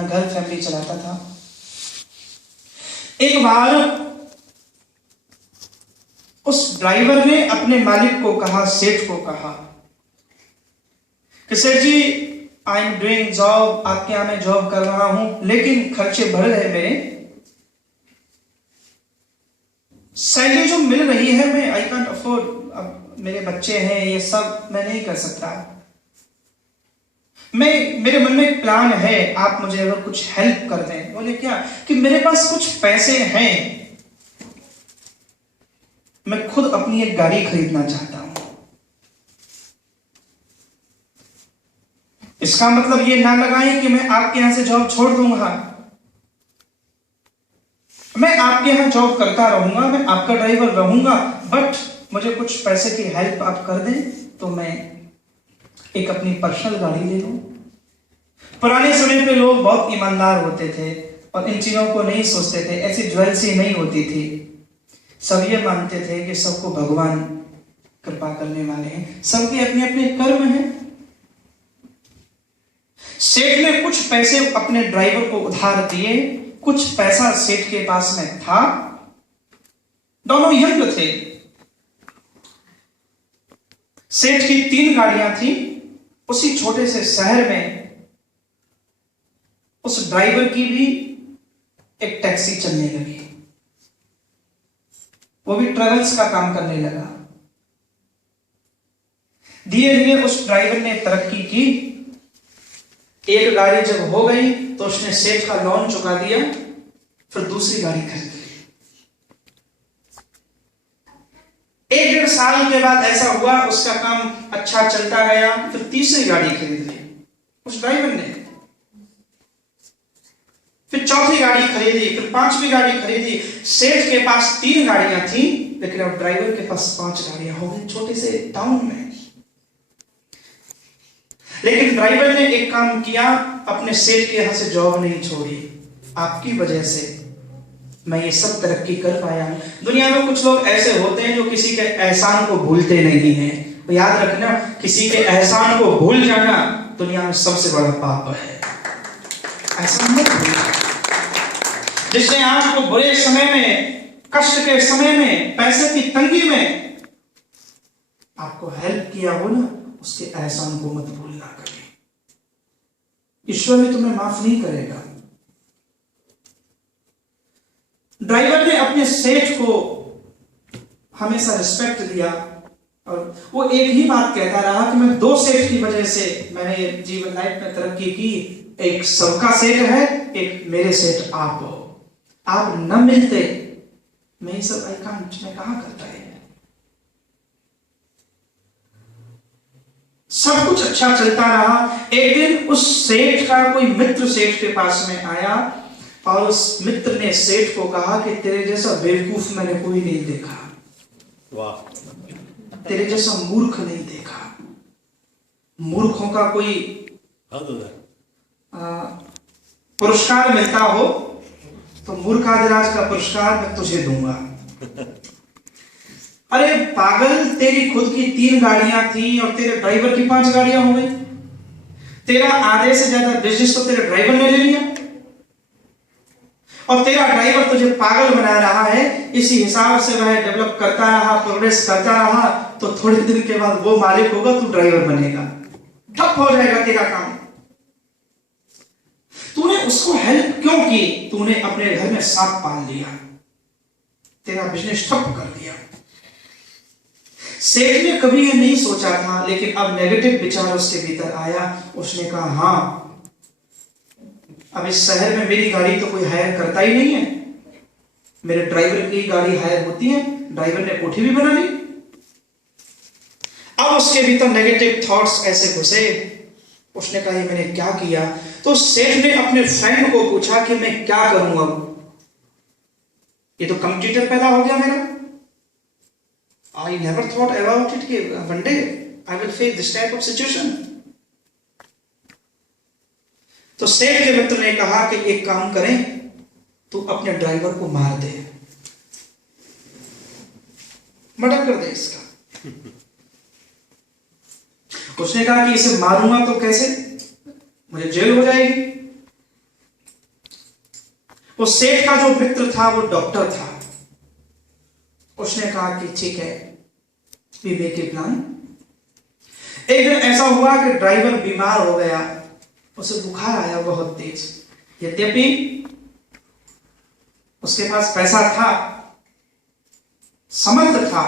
अपना घर फैमिली चलाता था। एक बार उस ड्राइवर ने अपने मालिक को कहा, सेठ को कहा कि सेठ जी, आई एम डूइंग जॉब, आपके यहां मैं जॉब कर रहा हूं, लेकिन खर्चे बढ़ गए मेरे। सैलरी जो मिल रही है मैं आई कांट अफोर्ड, अब मेरे बच्चे हैं, ये सब मैं नहीं कर सकता। मेरे मन में एक प्लान है, आप मुझे अगर कुछ हेल्प कर दें। बोले क्या? कि मेरे पास कुछ पैसे हैं, मैं खुद अपनी एक गाड़ी खरीदना चाहता हूं। इसका मतलब ये ना लगाएं कि मैं आपके यहां से जॉब छोड़ दूंगा। मैं आपके यहां जॉब करता रहूंगा, मैं आपका ड्राइवर रहूंगा, बट मुझे कुछ पैसे की हेल्प आप कर दें तो मैं एक अपनी पर्सनल गाड़ी ले लूं। पुराने समय पे लोग बहुत ईमानदार होते थे और इन चीजों को नहीं सोचते थे, ऐसी ज्वेलसी नहीं होती थी। सब ये मानते थे कि सबको भगवान कृपा करने वाले हैं, सबके अपने अपने कर्म हैं। सेठ ने कुछ पैसे अपने ड्राइवर को उधार दिए, कुछ पैसा सेठ के पास में था। दोनों यंग थे। सेठ की 3 गाड़ियां थी। उसी छोटे से शहर में उस ड्राइवर की भी एक टैक्सी चलने लगी, वो भी ट्रेवल्स का काम करने लगा। धीरे धीरे उस ड्राइवर ने तरक्की की। एक गाड़ी जब हो गई तो उसने सेठ का लोन चुका दिया, फिर दूसरी गाड़ी खरीद ली। 1-1.5 साल के बाद ऐसा हुआ, उसका काम अच्छा चलता गया, फिर तीसरी गाड़ी खरीद ली उस ड्राइवर ने, फिर चौथी गाड़ी खरीदी, फिर 5वीं गाड़ी खरीदी। सेठ के पास 3 गाड़ियां थी, लेकिन अब ड्राइवर के पास 5 गाड़ियां हो गई, छोटे से टाउन में। लेकिन ड्राइवर ने एक काम किया, अपने सेठ के यहां से जॉब नहीं छोड़ी। आपकी वजह से मैं ये सब तरक्की कर पाया हूं। दुनिया में कुछ लोग ऐसे होते हैं जो किसी के एहसान को भूलते नहीं हैं। तो याद रखना, किसी के एहसान को भूल जाना दुनिया में सबसे बड़ा पाप है। ऐसा मत भूलना। जिसने आपको बुरे समय में, कष्ट के समय में, पैसे की तंगी में आपको हेल्प किया हो ना, उसके एहसान को मत भूलना कभी। ईश्वर ने तुम्हें माफ नहीं करेगा। ड्राइवर ने अपने सेठ को हमेशा रिस्पेक्ट दिया और वो एक ही बात कहता रहा कि मैं 2 सेठ की वजह से मैंने जीवन लाइफ में तरक्की की। एक सबका सेठ है, एक मेरे सेठ आप हो। आप न मिलते मैं ये सब आई कांट, मैं कहां करता है। सब कुछ अच्छा चलता रहा। एक दिन उस सेठ का कोई मित्र सेठ के पास में आया और उस मित्र ने सेठ को कहा कि तेरे जैसा बेवकूफ मैंने कोई नहीं देखा। वाह। तेरे जैसा मूर्ख नहीं देखा। मूर्खों का कोई पुरस्कार मिलता हो तो मूर्खाधिराज का पुरस्कार मैं तुझे दूंगा। अरे पागल, तेरी खुद की 3 गाड़ियां थी और तेरे ड्राइवर की 5 गाड़ियां हो गई। तेरा आधे से ज्यादा बिजनेस तो तेरे ड्राइवर ने ले लिया और तेरा ड्राइवर तुझे पागल बना रहा है। इसी हिसाब से वह डेवलप करता रहा, प्रोग्रेस करता रहा, तो थोड़े दिन के बाद वो मालिक होगा, तू ड्राइवर बनेगा, ठप हो जाएगा तेरा काम। तूने उसको हेल्प क्यों की? तूने अपने घर में सांप पाल लिया, तेरा बिजनेस ठप कर दिया। सेठ ने कभी ये नहीं सोचा था, लेकिन अब नेगेटिव विचार उसके भीतर आया। उसने कहा, हाँ, अब इस शहर में मेरी गाड़ी तो कोई हायर करता ही नहीं है, मेरे ड्राइवर की गाड़ी हायर होती है। ड्राइवर ने कोठी भी बना ली। अब उसके भीतर नेगेटिव थॉट्स ऐसे घुसे। उसने कहा, ये मैंने क्या किया? तो सेठ ने अपने फ्रेंड को पूछा कि मैं क्या करूं अब? ये तो कंप्यूटर पैदा हो गया मेरा। I never thought about it कि one day I will face this type of situation. तो सेठ के मित्र ने कहा कि एक काम करें, तू अपने ड्राइवर को मार दे, मर्डर कर दे इसका। उसने कहा कि इसे मारूंगा तो कैसे, मुझे जेल हो जाएगी। उस सेठ का जो मित्र था वो डॉक्टर था। उसने कहा कि ठीक है, वी मेक ए प्लान। एक दिन ऐसा हुआ कि ड्राइवर बीमार हो गया, उसे बुखार आया बहुत तेज। यद्यपि उसके पास पैसा था, समर्थ था,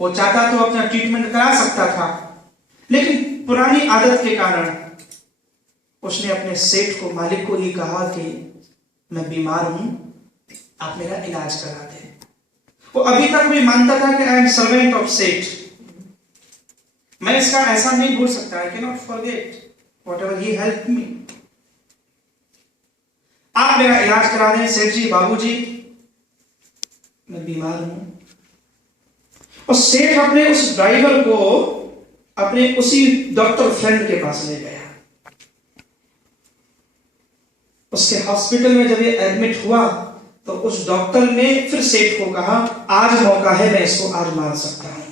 वो चाहता तो अपना ट्रीटमेंट करा सकता था, लेकिन पुरानी आदत के कारण उसने अपने सेठ को, मालिक को ही कहा कि मैं बीमार हूं, आप मेरा इलाज करा दें। वो अभी तक भी मानता था कि आई एम सर्वेंट ऑफ सेठ, मैं इसका ऐसा नहीं भूल सकता, I can not forget whatever he help me, आप मेरा इलाज करा दें सेठ जी, बाबूजी, मैं बीमार हूं। और सेठ अपने उस ड्राइवर को अपने उसी डॉक्टर फ्रेंड के पास ले गया। उसके हॉस्पिटल में जब ये एडमिट हुआ तो उस डॉक्टर ने फिर सेठ को कहा, आज मौका है, मैं इसको आज मार सकता हूं।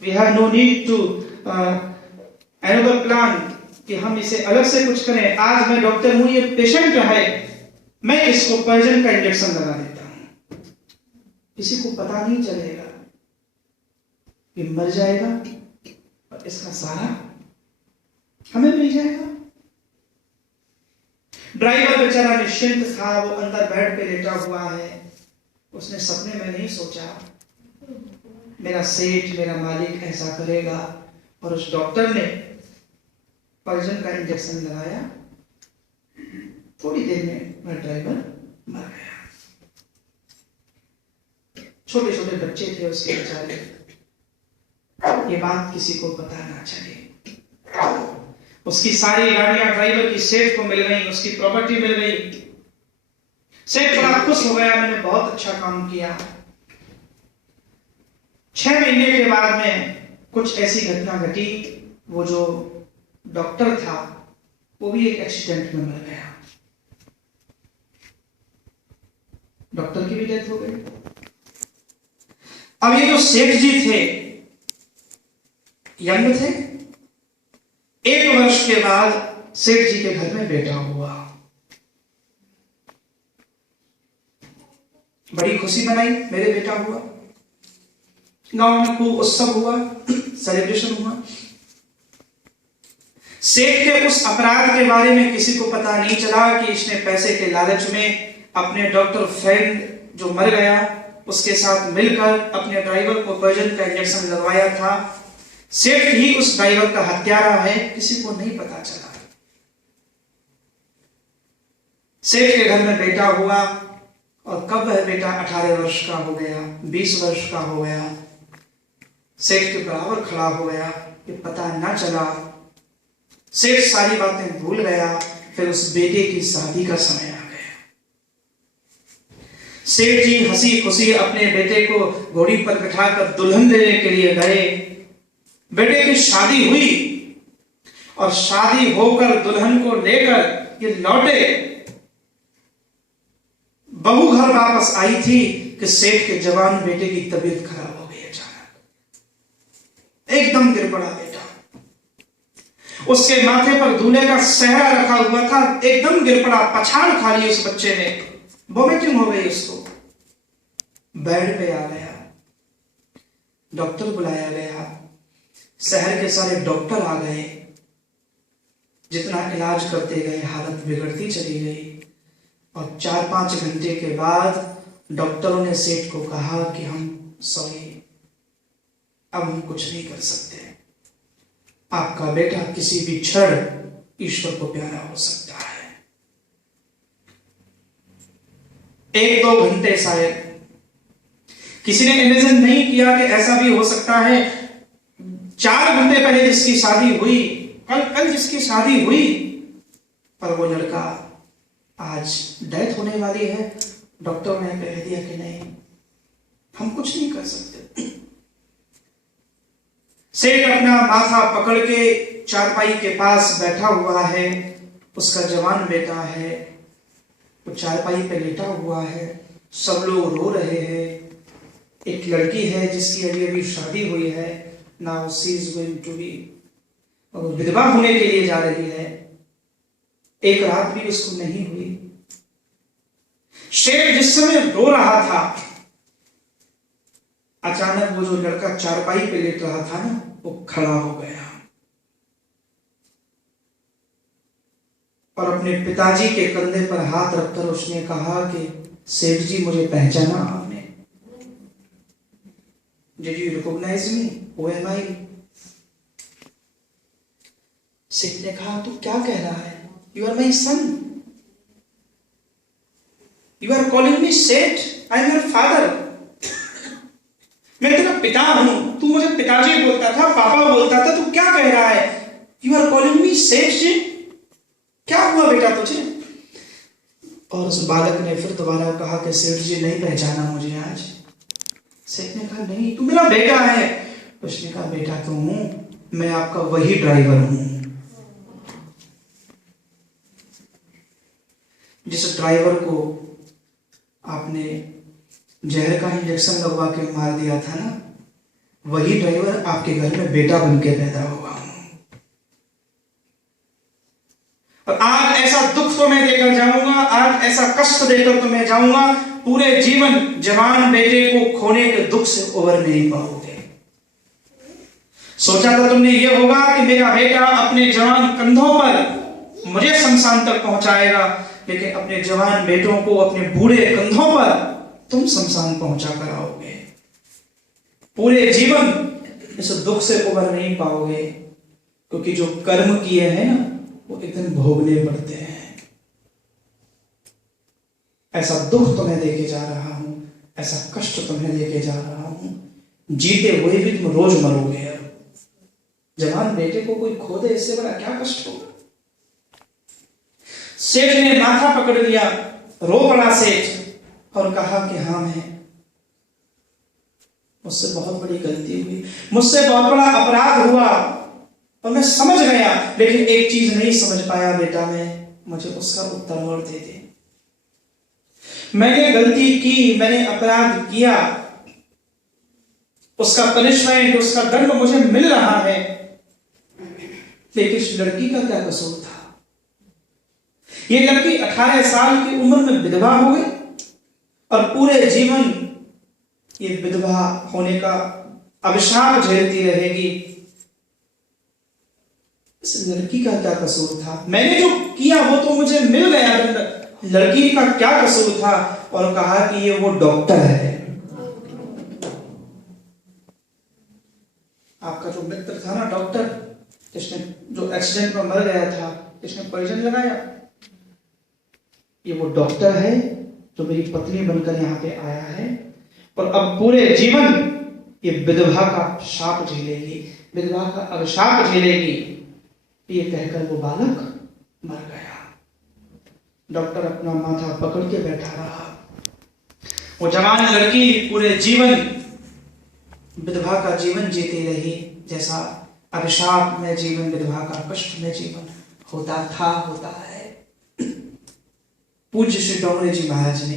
We have no need to another plan कि हम इसे अलग से कुछ करें। आज मैं डॉक्टर हूं, ये पेशेंट है, मैं इसको पॉइजन का इंजेक्शन लगा देता हूं, किसी को पता नहीं चलेगा, ये मर जाएगा और इसका सारा हमें मिल जाएगा। ड्राइवर बेचारा निश्चिंत था, वो अंदर बेड पे लेटा हुआ है। उसने सपने में नहीं सोचा मेरा सेठ, मेरा मालिक ऐसा करेगा। और उस डॉक्टर ने पॉइजन का इंजेक्शन लगाया, थोड़ी देर में वह ड्राइवर मर गया। छोटे छोटे बच्चे थे उसके बेचारे, ये बात किसी को पता ना चले। उसकी सारी गाड़ियां ड्राइवर की सेठ को मिल गई, उसकी प्रॉपर्टी मिल गई। सेठ बड़ा खुश हो गया, मैंने बहुत अच्छा काम किया। 6 महीने के बाद में कुछ ऐसी घटना घटी, वो जो डॉक्टर था वो भी एक एक्सीडेंट में मर गया, डॉक्टर की भी डेथ हो गई। अब ये जो सेठ जी थे, यंग थे। 1 वर्ष के बाद सेठ जी के घर में बेटा हुआ, बड़ी खुशी मनाई, मेरे बेटा हुआ। गांव में खूब उत्सव हुआ, सेलिब्रेशन हुआ। सेठ के उस अपराध के बारे में किसी को पता नहीं चला कि इसने पैसे के लालच में अपने डॉक्टर फ्रेंड जो मर गया उसके साथ मिलकर अपने ड्राइवर को पॉइजन का इंजेक्शन लगवाया था। सेठ ही उस ड्राइवर का हत्यारा है, किसी को नहीं पता चला। सेठ के घर में बेटा हुआ और कब वह बेटा 18 वर्ष का हो गया, 20 वर्ष का हो गया, सेठ के बराबर खड़ा हो गया, ये पता ना चला। सेठ सारी बातें भूल गया। फिर उस बेटे की शादी का समय आ गया। सेठ जी हंसी खुशी अपने बेटे को घोड़ी पर बिठाकर दुल्हन देने के लिए गए। बेटे की शादी हुई और शादी होकर दुल्हन को लेकर ये लौटे। बहू घर वापस आई थी कि सेठ के जवान बेटे की तबीयत खराब हो गई अचानक, एकदम गिर पड़ा बेटा। उसके माथे पर दूल्हे का सेहरा रखा हुआ था, एकदम गिर पड़ा, पछाड़ खा ली उस बच्चे ने, वोमिटिंग हो गई उसको। बेड पे आ गया, डॉक्टर बुलाया गया, शहर के सारे डॉक्टर आ गए। जितना इलाज करते गए हालत बिगड़ती चली गई और 4-5 घंटे के बाद डॉक्टरों ने सेठ को कहा कि हम सॉरी, अब हम कुछ नहीं कर सकते, आपका बेटा किसी भी क्षण ईश्वर को प्यारा हो सकता है। 1-2 घंटे शायद किसी ने इमेजिन नहीं किया कि ऐसा भी हो सकता है। 4 घंटे पहले जिसकी शादी हुई, कल जिसकी शादी हुई, पर वो लड़का आज डेथ होने वाली है। डॉक्टर ने कह दिया कि नहीं, हम कुछ नहीं कर सकते। सेठ अपना माथा पकड़ के चारपाई के पास बैठा हुआ है, उसका जवान बेटा है, वो चारपाई पे लेटा हुआ है, सब लोग रो रहे हैं। एक लड़की है जिसकी अभी शादी हुई है, now she is going to be, विधवा होने के लिए जा रही है। एक रात भी उसको नहीं हुई। शेख जिस समय रो रहा था, अचानक वो जो लड़का चारपाई पे लेट रहा था ना, वो खड़ा हो गया और अपने पिताजी के कंधे पर हाथ रखकर उसने कहा कि सेठ जी, मुझे पहचाना आपने? Did you recognize me? Who am I? सेठ ने कहा, तू क्या कह रहा है? You are my son. You are calling me सेठ? I am your father. मैं तेरा पिता हूं, तू मुझे पिताजी बोलता था, पापा बोलता था, तू क्या कह रहा है? You are calling me सेठ जी? क्या हुआ बेटा तुझे? और उस बालक ने फिर दोबारा कहा कि सेठ जी, नहीं पहचाना मुझे आज? सेठ ने कहा, नहीं, तू मेरा बेटा है। उसने कहा, बेटा तो हूं, मैं आपका वही ड्राइवर हूं जिस ड्राइवर को आपने जहर का इंजेक्शन लगवा के मार दिया था ना, वही ड्राइवर आपके घर में बेटा बन के पैदा हुआ हूं। और आज ऐसा दुख तो मैं देकर जाऊंगा, आज ऐसा कष्ट देकर तो मैं जाऊंगा, पूरे जीवन जवान बेटे को खोने के दुख से उबर नहीं पाओगे। सोचा था तुमने ये होगा कि मेरा बेटा अपने जवान कंधों पर मुझे शमशान तक पहुंचाएगा, लेकिन अपने जवान बेटों को अपने बूढ़े कंधों पर तुम शमशान पहुंचा कर आओगे। पूरे जीवन इस दुख से उबर नहीं पाओगे, क्योंकि जो कर्म किए हैं ना, वो एक दिन भोगने पड़ते हैं। ऐसा दुख तुम्हें देके जा रहा हूं, ऐसा कष्ट तुम्हें देके जा रहा हूं, जीते हुए भी तुम रोज मरोगे। अब जवान बेटे को कोई खो दे, इससे बड़ा क्या कष्ट होगा। सेठ ने माथा पकड़ लिया, रो पड़ा सेठ और कहा कि हाँ, मुझसे बहुत बड़ी गलती हुई, मुझसे बहुत बड़ा अपराध हुआ और मैं समझ गया, लेकिन एक चीज नहीं समझ पाया बेटा मैं, मुझे उसका उत्तर और दे दे। मैंने गलती की, मैंने अपराध किया, उसका पनिशमेंट, उसका दंड मुझे मिल रहा है, लेकिन इस लड़की का क्या कसूर था? ये लड़की 18 साल की उम्र में विधवा हो गई और पूरे जीवन ये विधवा होने का अभिशाप झेलती रहेगी। इस लड़की का क्या कसूर था? मैंने जो किया वो तो मुझे मिल गया दंड, लड़की का क्या कसूर था? और कहा कि ये वो डॉक्टर है, आपका जो मित्र था ना डॉक्टर, जिसने जो एक्सीडेंट में मर गया था, जिसने पॉइजन लगाया, ये वो डॉक्टर है जो मेरी पत्नी बनकर यहाँ पे आया है और अब पूरे जीवन ये विधवा का शाप झेलेगी, विधवा का अभिशाप झेलेगी। ये कहकर वो बालक मर गया। डॉक्टर अपना माथा पकड़ के बैठा रहा। वो जवान लड़की पूरे जीवन विधवा का जीवन जीती रही, जैसा अभिशाप में जीवन, विधवा का कष्ट में जीवन होता था, होता है। पूज्य श्री डोंगरे जी महाराज ने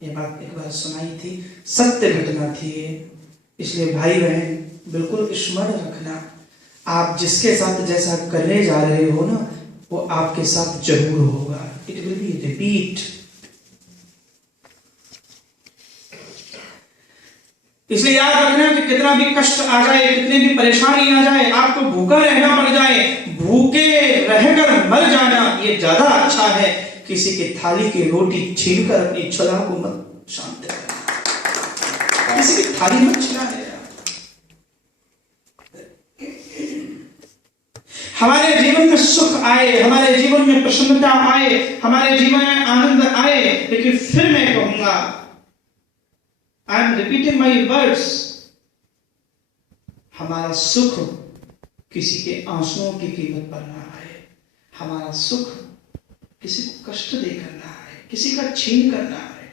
ये बात एक बार सुनाई थी, सत्य घटना थी ये, इसलिए भाई बहन बिल्कुल स्मरण रखना, आप जिसके साथ जैसा करने जा रहे हो ना, वो आपके साथ जरूर होगा। It will be repeat. इसलिए याद रखना कि कितना भी कष्ट आ जाए, कितनी भी परेशानी आ जाए, आपको भूखा रहना पड़ जाए, भूखे रहकर मर जाना ये ज्यादा अच्छा है किसी की थाली की रोटी छीनकर अपनी छला को मत शांत करना। किसी की थाली मत छिना है। हमारे जीवन में सुख आए, हमारे जीवन में प्रसन्नता आए, हमारे जीवन में आनंद आए, लेकिन फिर मैं कहूंगा, I am repeating my words, हमारा सुख किसी के आंसुओं की कीमत पर ना आए। हमारा सुख किसी को कष्ट देकर ना आए, किसी का छीन कर ना आए।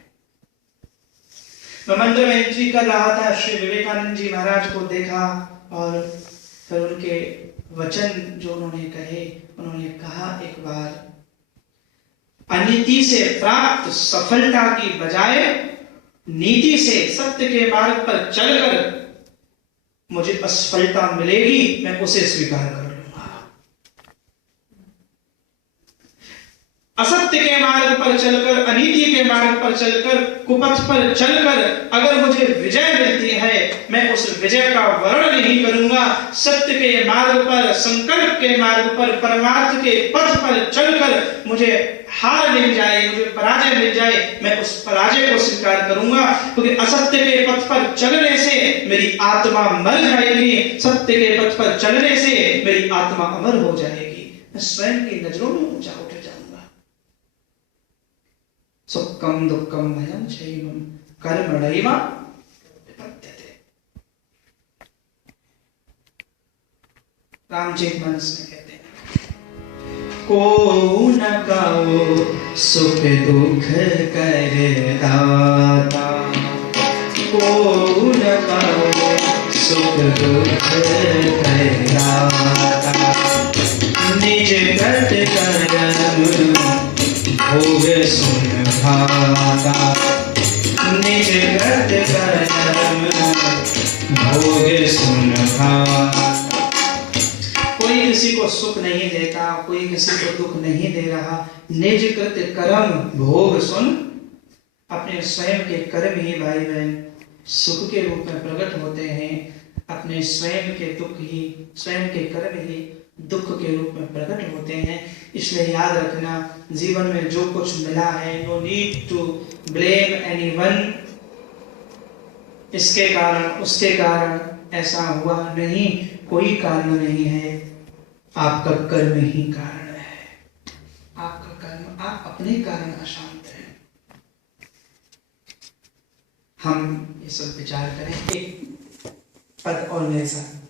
मैं मंदिर में एंट्री कर रहा था, श्री विवेकानंद जी महाराज को देखा और फिर उनके वचन जो उन्होंने कहे, उन्होंने कहा एक बार, अनीति से प्राप्त सफलता की बजाय नीति से सत्य के मार्ग पर चलकर मुझे असफलता मिलेगी, मैं उसे स्वीकार कर लूंगा। असत्य के मार्ग पर चलकर, अनीति के मार्ग पर चलकर, कुपथ पर चलकर अगर मुझे विजय मिलती है, मैं उस विजय का वर्णन नहीं करूंगा। सत्य के मार्ग पर, संकल्प के मार्ग पर, परमार्थ के पथ पर चलकर मुझे हार मिल जाए, मुझे पराजय मिल जाए, मैं उस पराजय को स्वीकार करूंगा, क्योंकि असत्य के पथ पर चलने से मेरी आत्मा मर जाएगी, सत्य के पथ पर चलने से मेरी आत्मा अमर हो जाएगी, मैं स्वयं की नजरों में ऊंचा उठ जाऊंगा। सुखम दुखम भयम क्षयम कर्मणैव विपद्यते। रामचरितमानस में कहते हैं, को न कहो सुख दुख कर दाता, को न कहो सुख दुख कर दाता, निज कृत कर्म भोग सुन भाता, निज कृत कर्म भोग सुन भाता। कोई किसी को सुख नहीं देता, कोई किसी को दुख नहीं दे रहा, निज कृत कर्म भोग सुन। अपने स्वयं के कर्म ही भाई बहन सुख के रूप में प्रकट होते हैं, अपने स्वयं के दुख ही, स्वयं के कर्म ही दुख के रूप में प्रकट होते हैं। इसलिए याद रखना, जीवन में जो कुछ मिला है, no need to blame anyone, इसके कारण उसके कारण ऐसा हुआ नहीं, कोई कारण नहीं है, आपका कर्म ही कारण है, आपका कर्म, आप अपने कारण अशांत हैं। हम ये सब विचार करें। एक पद और मेरे साथ